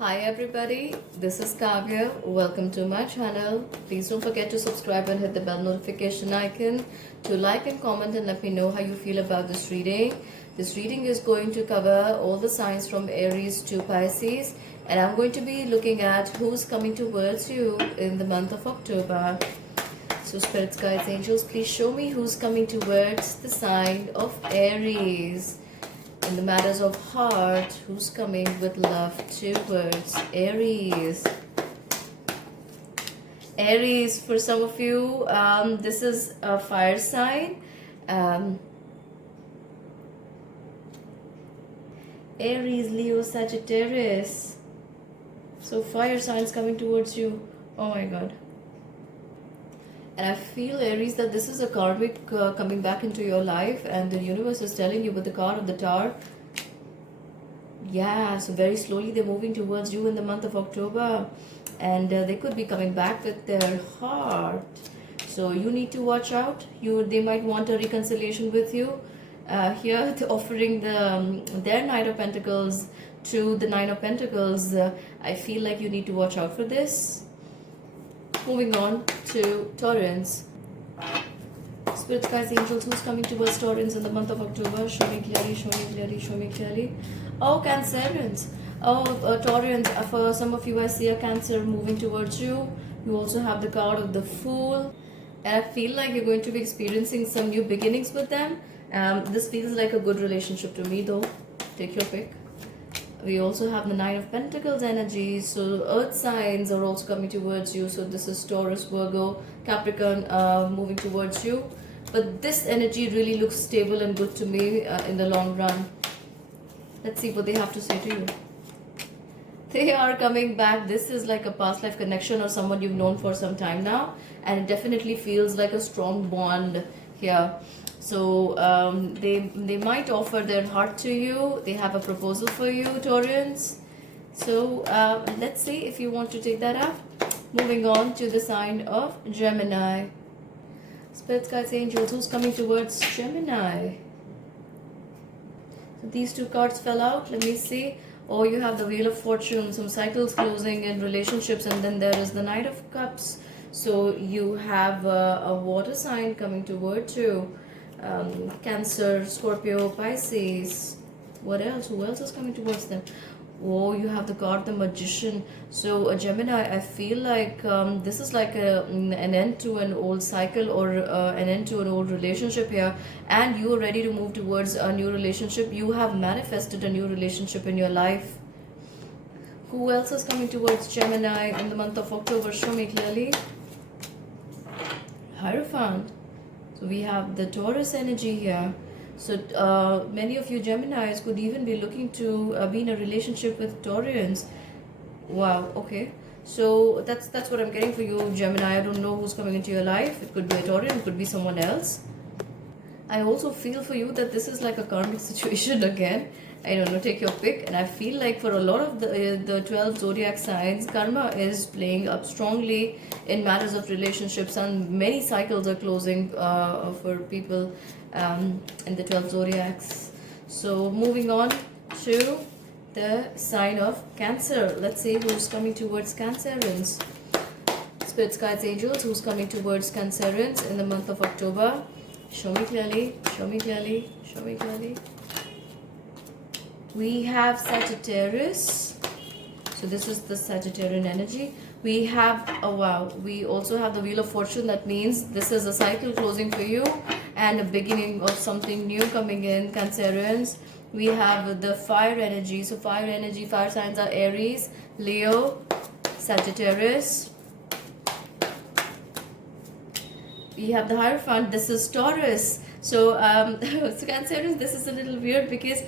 Hi everybody, this is Kavya. Welcome to my channel. Please don't forget to subscribe and hit the bell notification icon to like and comment and let me know how you feel about this reading. This reading is going to cover all the signs from Aries to Pisces, and I'm going to be looking at who's coming towards you in the month of October. So spirits, guides, angels, please show me who's coming towards the sign of Aries. In the matters of heart, who's coming with love towards Aries? Aries, for some of you, this is a fire sign. Aries, Leo, Sagittarius. So fire signs coming towards you. Oh my god. And I feel, Aries, that this is a karmic coming back into your life, and the universe is telling you with the card of the Tower. Yeah, so very slowly they're moving towards you in the month of October, and they could be coming back with their heart. So you need to watch out. They might want a reconciliation with you. Here, they're offering their Knight of Pentacles to the Nine of Pentacles. I feel like you need to watch out for this. Moving on to Taurans. Spirits, guides, angels, who's coming towards Taurans in the month of October? Show me clearly, show me clearly, show me clearly. Oh, Cancerans. Oh, Taurans, for some of you, I see a Cancer moving towards you. You also have the card of the Fool. And I feel like you're going to be experiencing some new beginnings with them. This feels like a good relationship to me, though. Take your pick. We also have the Nine of Pentacles energy, so earth signs are also coming towards you. So this is Taurus, Virgo, Capricorn moving towards you. But this energy really looks stable and good to me in the long run. Let's see what they have to say to you. They are coming back. This is like a past life connection or someone you've known for some time now. And it definitely feels like a strong bond here. So they might offer their heart to you. They have a proposal for you, Taurans. So let's see if you want to take that up. Moving on to the sign of Gemini. Spirits, guides, angels, who's coming towards Gemini? So these two cards fell out. Let me see. Oh, you have the Wheel of Fortune, some cycles closing in relationships, and then there is the Knight of Cups. So you have a water sign coming towards you. Cancer, Scorpio, Pisces. What else? Who else is coming towards them? Oh, you have the card, the Magician. So a Gemini, I feel like this is like an end to an old cycle or an end to an old relationship here, and you are ready to move towards a new relationship. You have manifested a new relationship in your life. Who else is coming towards Gemini in the month of October? Show me clearly. Hierophant. So we have the Taurus energy here. So many of you Geminis could even be looking to be in a relationship with Taurians. Wow, okay. So that's what I'm getting for you, Gemini. I don't know who's coming into your life. It could be a Taurian, it could be someone else. I also feel for you that this is like a karmic situation again. I don't know, take your pick. And I feel like for a lot of the 12 zodiac signs, karma is playing up strongly in matters of relationships, and many cycles are closing for people in the 12 zodiacs. So moving on to the sign of Cancer. Let's see who's coming towards Cancerans. Spirits, guides, angels, who's coming towards Cancerans in the month of October? Show me clearly, show me clearly, show me clearly. We have Sagittarius. So this is the Sagittarian energy. We have, oh wow, we also have the Wheel of Fortune. That means this is a cycle closing for you and a beginning of something new coming in, Cancerians. We have the fire energy. So fire energy, fire signs are Aries, Leo, Sagittarius. We have the Hierophant. This is Taurus. So, so Cancerians, this is a little weird because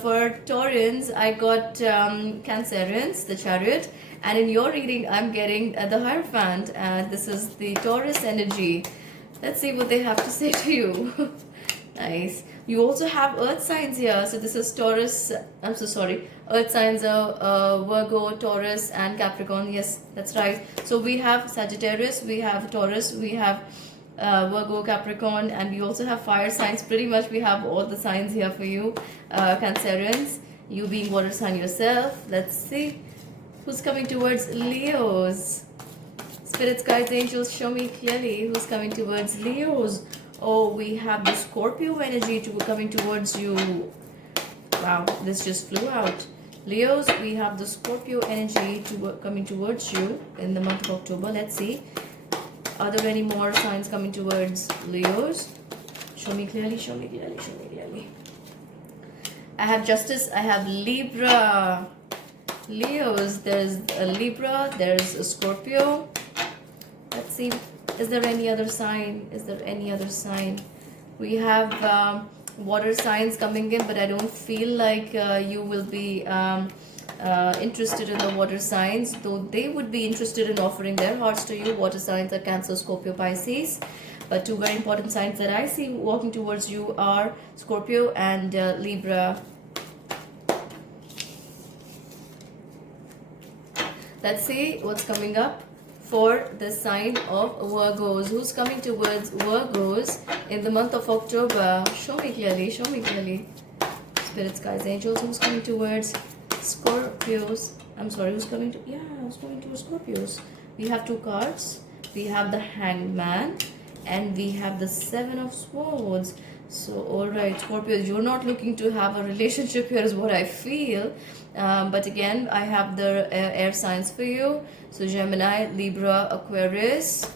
for Taurans, I got Cancerians, the Chariot, and in your reading, I'm getting the Hierophant. This is the Taurus energy. Let's see what they have to say to you. Nice. You also have earth signs here. So this is Taurus. I'm so sorry. Earth signs are Virgo, Taurus, and Capricorn. Yes, that's right. So we have Sagittarius, we have Taurus, we have Virgo, Capricorn, and we also have fire signs. Pretty much we have all the signs here for you, Cancerians. You being water sign yourself. Let's see who's coming towards Leos. Spirits, guides, angels, show me clearly who's coming towards Leos. Oh, we have the Scorpio energy coming towards you. Wow, this just flew out. Leos, we have the Scorpio energy coming towards you in the month of October. Let's see. Are there any more signs coming towards Leos? Show me clearly, show me clearly, show me clearly. I have Justice, I have Libra. Leos, there's a Libra, there's a Scorpio. Let's see, is there any other sign? Is there any other sign? We have water signs coming in, but I don't feel like you will be interested in the water signs, though they would be interested in offering their hearts to you. Water signs are Cancer, Scorpio, Pisces. But two very important signs that I see walking towards you are Scorpio and Libra. Let's see what's coming up for the sign of Virgos. Who's coming towards Virgos in the month of October? Show me clearly, show me clearly. Spirits, guides, angels, who's coming towards Scorpios? I'm sorry, who's coming to, yeah, who's coming towards Scorpios? We have two cards. We have the Hangman and we have the Seven of Swords. So, alright, Scorpios, you're not looking to have a relationship here is what I feel. But again, I have the air signs for you. So, Gemini, Libra, Aquarius.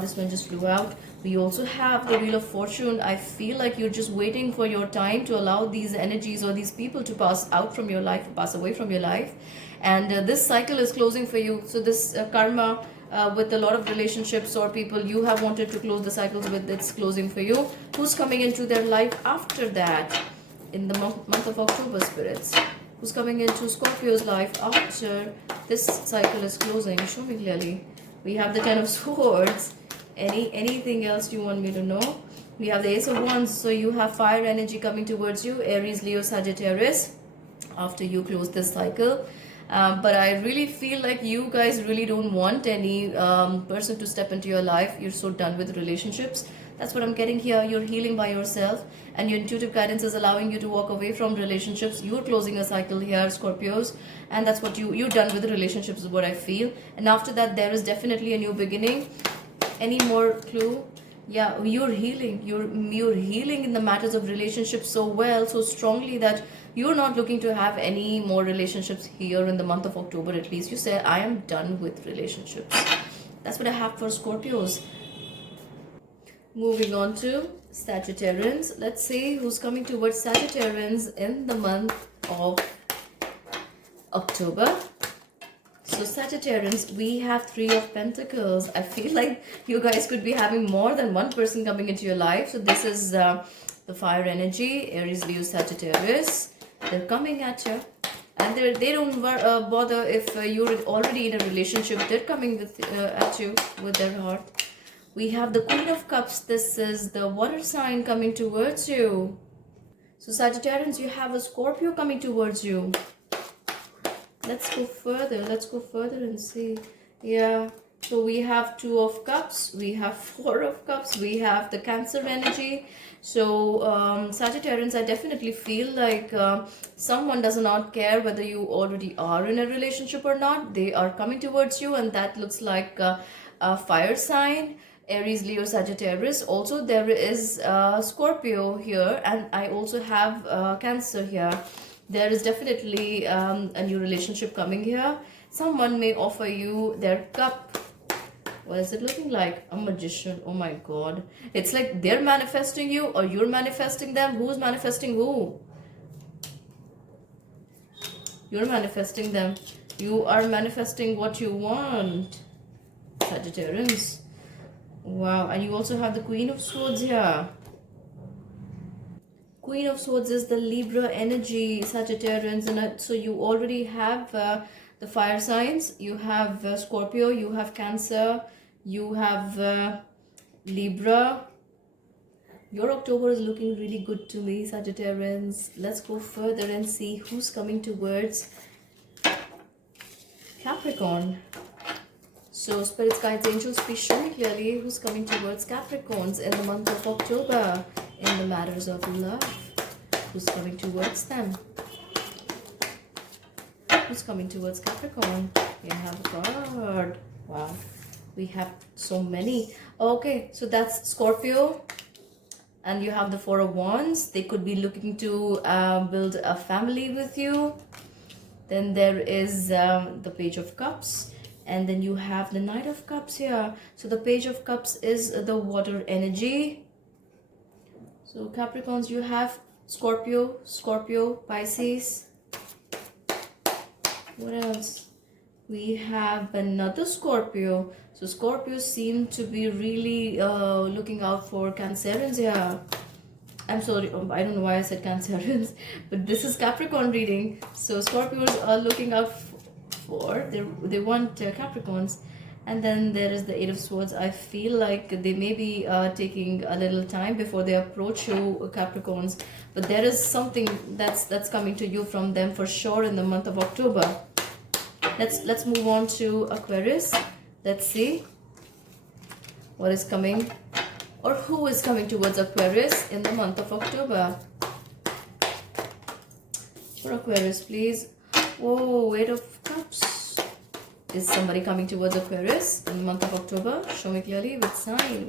This one just flew out. We also have the Wheel of Fortune. I feel like you're just waiting for your time to allow these energies or these people to pass out from your life, pass away from your life. And this cycle is closing for you. So, this karma with a lot of relationships or people you have wanted to close the cycles with, it's closing for you. Who's coming into their life after that in the month of October, spirits? Who's coming into Scorpio's life after this cycle is closing? Show me clearly. We have the Ten of Swords. Anything else you want me to know? We have the Ace of Wands. So you have fire energy coming towards you, Aries, Leo, Sagittarius, after you close this cycle. But I really feel like you guys really don't want any person to step into your life. You're so done with relationships. That's what I'm getting here. You're healing by yourself and your intuitive guidance is allowing you to walk away from relationships. You're closing a cycle here, Scorpios, and that's what you're done with relationships is what I feel. And after that, there is definitely a new beginning. Any more clue? Yeah, you're healing. You're healing in the matters of relationships so well, so strongly that you're not looking to have any more relationships here in the month of October. At least you say, I am done with relationships. That's what I have for Scorpios. Moving on to Sagittarians. Let's see who's coming towards Sagittarians in the month of October. So Sagittarians, we have Three of Pentacles. I feel like you guys could be having more than one person coming into your life. So this is the fire energy, Aries, Leo, Sagittarius. They're coming at you. And they don't bother if you're already in a relationship. They're coming at you with their heart. We have the Queen of Cups. This is the water sign coming towards you. So Sagittarians, you have a Scorpio coming towards you. Let's go further. Let's go further and see. Yeah. So we have Two of Cups. We have Four of Cups. We have the Cancer energy. So Sagittarians, I definitely feel like someone does not care whether you already are in a relationship or not. They are coming towards you, and that looks like a fire sign. Aries, Leo, Sagittarius. Also, there is Scorpio here, and I also have Cancer here. There is definitely a new relationship coming here. Someone may offer you their cup. What is it looking like? A magician. Oh my god. It's like they're manifesting you or you're manifesting them. Who's manifesting who? You're manifesting them. You are manifesting what you want. Sagittarians. Wow. And you also have the Queen of Swords here. Queen of Swords is the Libra energy, Sagittarians, and so you already have the fire signs. You have Scorpio, you have Cancer, you have Libra. Your October is looking really good to me, Sagittarians. Let's go further and see who's coming towards Capricorn. So, spirits, guides, angels, please show me clearly who's coming towards Capricorns in the month of October in the matters of love. Who's coming towards them? Who's coming towards Capricorn? We have a card. Wow. We have so many. Okay, so that's Scorpio. And you have the Four of Wands. They could be looking to build a family with you. Then there is the Page of Cups. And then you have the Knight of Cups here. So the Page of Cups is the water energy. So Capricorns, you have Scorpio, Pisces. What else? We have another Scorpio. So Scorpios seem to be really looking out for Cancerians here. I'm sorry, I don't know why I said Cancerians, but this is Capricorn reading. So Scorpios are looking out for, they want Capricorns. And then there is the Eight of Swords. I feel like they may be taking a little time before they approach you, Capricorns. But there is something that's coming to you from them for sure in the month of October. Let's move on to Aquarius. Let's see what is coming or who is coming towards Aquarius in the month of October. For Aquarius, please. Oh, Eight of Cups. Is somebody coming towards Aquarius in the month of October? Show me clearly with sign.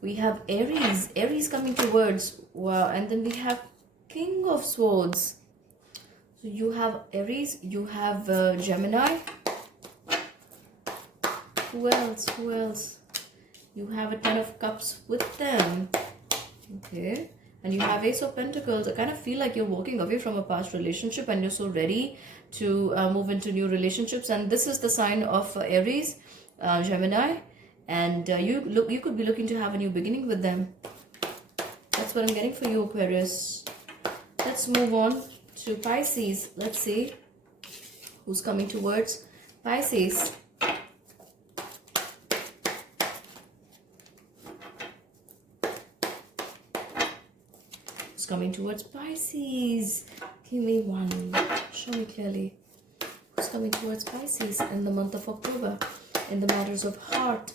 We have Aries coming towards. Wow, and then we have King of Swords. So you have Aries, you have Gemini. Who else? You have a Ten of Cups with them. Okay. And you have Ace of Pentacles. I kind of feel like you're walking away from a past relationship and you're so ready to move into new relationships. And this is the sign of Aries, Gemini. And you could be looking to have a new beginning with them. That's what I'm getting for you, Aquarius. Let's move on to Pisces. Let's see who's coming towards Pisces. Who's coming towards Pisces? Give me one. Show me clearly. Who's coming towards Pisces in the month of October in the matters of heart?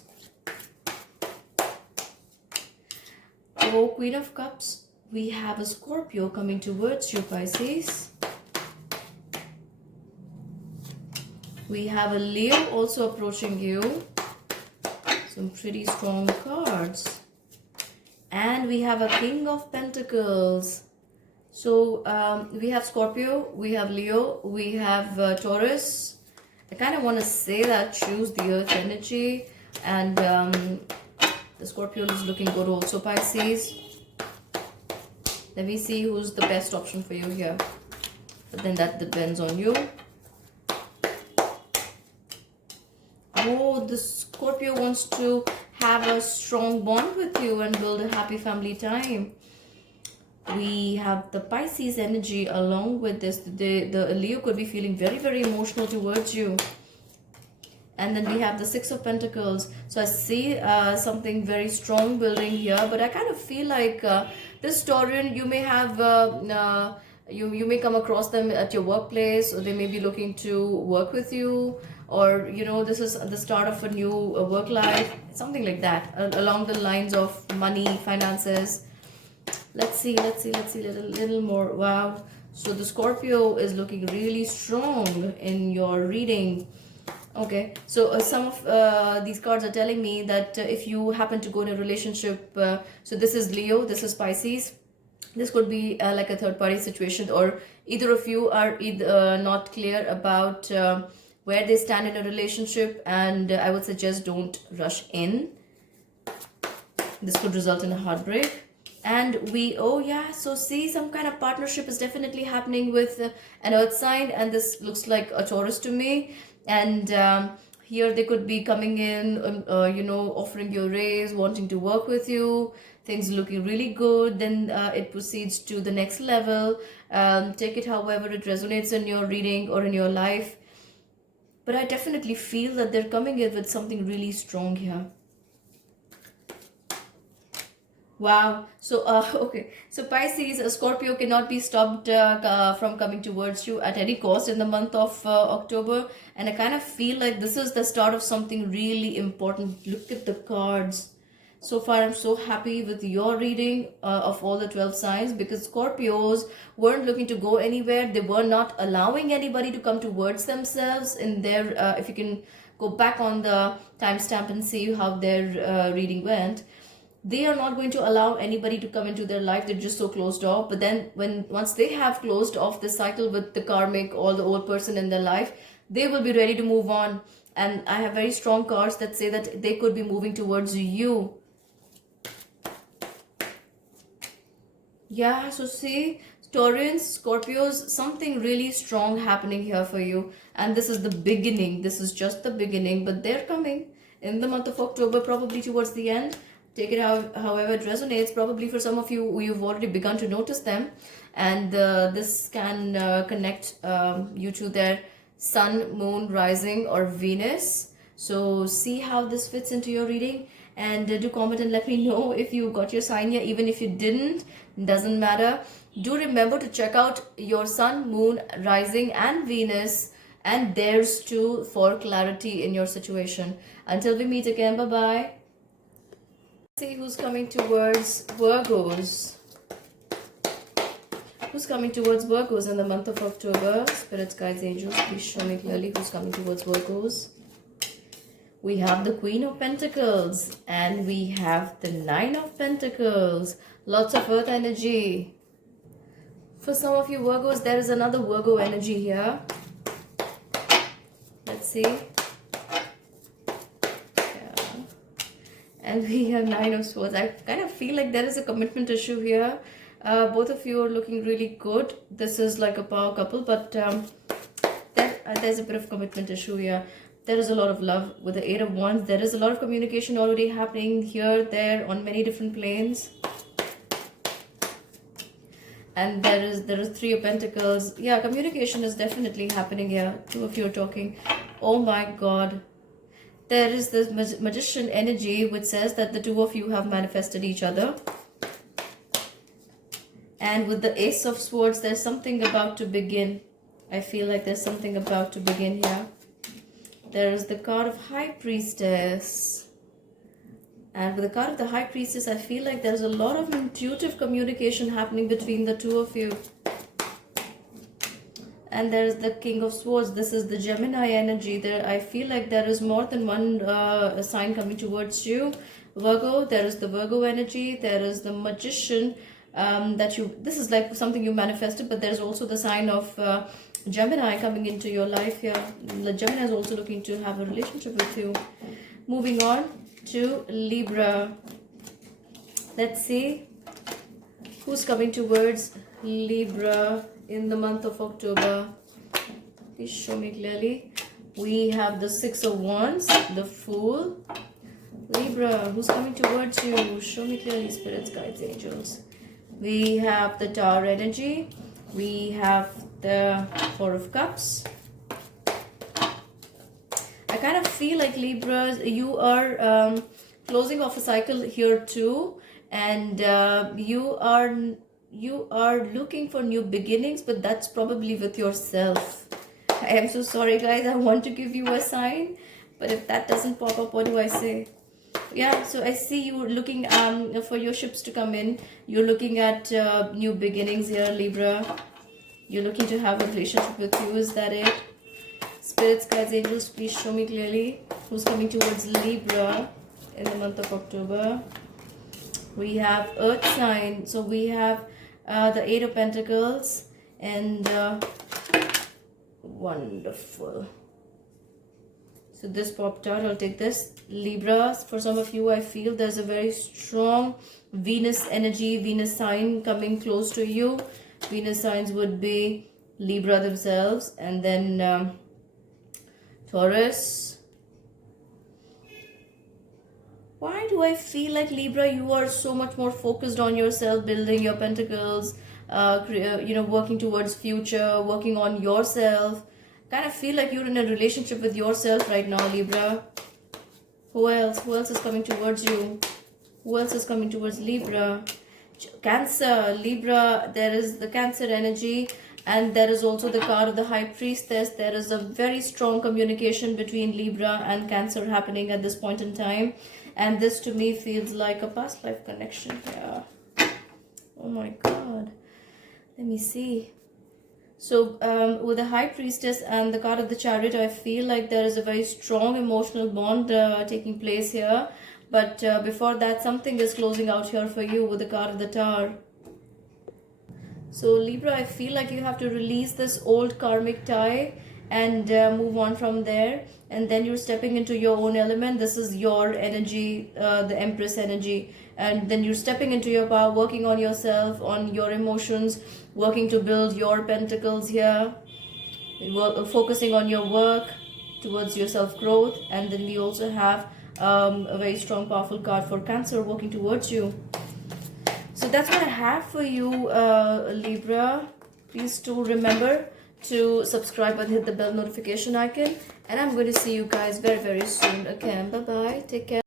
Oh, Queen of Cups. We have a Scorpio coming towards you, Pisces. We have a Leo also approaching you. Some pretty strong cards. And we have a King of Pentacles. So we have Scorpio, we have Leo, we have Taurus. I kind of want to say that choose the earth energy. And the Scorpio is looking good also, Pisces. Let me see who's the best option for you here. But then that depends on you. Oh, the Scorpio wants to have a strong bond with you and build a happy family time. We have the Pisces energy along with this. The Leo could be feeling very, very emotional towards you. And then we have the Six of Pentacles. So I see something very strong building here. But I kind of feel like this Taurian, you may have, you may come across them at your workplace. Or they may be looking to work with you. Or, you know, this is the start of a new work life. Something like that. Along the lines of money, finances. Let's see little more. Wow. So the Scorpio is looking really strong in your reading. Okay, so some of these cards are telling me that if you happen to go in a relationship, so this is Leo, this is Pisces. This could be like a third party situation, or either of you are either not clear about where they stand in a relationship, and I would suggest don't rush in. This could result in a heartbreak. And so see, some kind of partnership is definitely happening with an earth sign, and this looks like a Taurus to me. And here they could be coming in, offering you a raise, wanting to work with you, things looking really good. Then it proceeds to the next level. Take it however it resonates in your reading or in your life. But I definitely feel that they're coming in with something really strong here. Wow. So, okay. So Pisces, Scorpio cannot be stopped from coming towards you at any cost in the month of October. And I kind of feel like this is the start of something really important. Look at the cards. So far, I'm so happy with your reading of all the 12 signs, because Scorpios weren't looking to go anywhere. They were not allowing anybody to come towards themselves in their, if you can go back on the timestamp and see how their reading went. They are not going to allow anybody to come into their life. They're just so closed off. But then once they have closed off the cycle with the karmic or the old person in their life, they will be ready to move on. And I have very strong cards that say that they could be moving towards you. Yeah, so see, Taurians, Scorpios, something really strong happening here for you. And this is the beginning. This is just the beginning, but they're coming in the month of October, probably towards the end. Take it however it resonates. Probably for some of you, you've already begun to notice them. And this can connect you to their sun, moon, rising, or Venus. So see how this fits into your reading. And do comment and let me know if you got your sign here. Even if you didn't, doesn't matter. Do remember to check out your sun, moon, rising, and Venus and theirs too for clarity in your situation. Until we meet again, bye-bye. See who's coming towards Virgos. Who's coming towards Virgos in the month of October? Spirits, guides, angels, please show me clearly who's coming towards Virgos. We have the Queen of Pentacles and we have the Nine of Pentacles. Lots of earth energy. For some of you Virgos, there is another Virgo energy here. Let's see. Yeah. And we have Nine of Swords. I kind of feel like there is a commitment issue here. Both of you are looking really good. This is like a power couple, but there's a bit of commitment issue here. There is a lot of love with the Eight of Wands. There is a lot of communication already happening here, there, on many different planes. And there is Three of Pentacles. Yeah, communication is definitely happening here. Two of you are talking. Oh my God. There is this magician energy which says that the two of you have manifested each other. And with the Ace of Swords, there's something about to begin. I feel like there's something about to begin here. There is the card of High Priestess. And with the card of the High Priestess, I feel like there's a lot of intuitive communication happening between the two of you. And there's the King of Swords. This is the Gemini energy. I feel like there is more than one sign coming towards you. Virgo, there is the Virgo energy. There is the Magician. This is like something you manifested, but there's also the sign of Gemini coming into your life here. The Gemini is also looking to have a relationship with you. Moving on to Libra. Let's see who's coming towards Libra in the month of October. Please show me clearly. We have the Six of Wands, the Fool. Libra, who's coming towards you? Show me clearly, spirits, guides, angels. We have the Tower energy. We have the Four of Cups. I kind of feel like Libras, you are closing off a cycle here too, and you are looking for new beginnings, but that's probably with yourself. I am so sorry, guys. I want to give you a sign, but if that doesn't pop up, what do I say? Yeah, so I see you looking for your ships to come in. You're looking at new beginnings here, Libra. You're looking to have a relationship with you. Is that it? Spirits, guides, angels, please show me clearly who's coming towards Libra in the month of October. We have Earth sign. So we have the Eight of Pentacles and wonderful. So this popped out. I'll take this. Libra, for some of you, I feel there's a very strong Venus energy, Venus sign coming close to you. Venus signs would be Libra themselves, and then Taurus. Why do I feel like Libra, you are so much more focused on yourself, building your pentacles, working towards future, working on yourself. Kind of feel like you're in a relationship with yourself right now, Libra. Who else? Who else is coming towards you? Who else is coming towards Libra? Cancer, Libra, there is the Cancer energy. And there is also the card of the High Priestess. There is a very strong communication between Libra and Cancer happening at this point in time. And this to me feels like a past life connection here. Oh my God. Let me see. So with the High Priestess and the card of the Chariot, I feel like there is a very strong emotional bond taking place here. But before that, something is closing out here for you with the card of the Tower. So Libra, I feel like you have to release this old karmic tie and move on from there. And then you're stepping into your own element. This is your energy, the Empress energy. And then you're stepping into your power, working on yourself, on your emotions, working to build your pentacles here, focusing on your work towards your self-growth. And then we also have a very strong, powerful card for Cancer working towards you. So that's what I have for you, Libra. Please do remember to subscribe and hit the bell notification icon. And I'm going to see you guys very, very soon again. Bye-bye. Take care.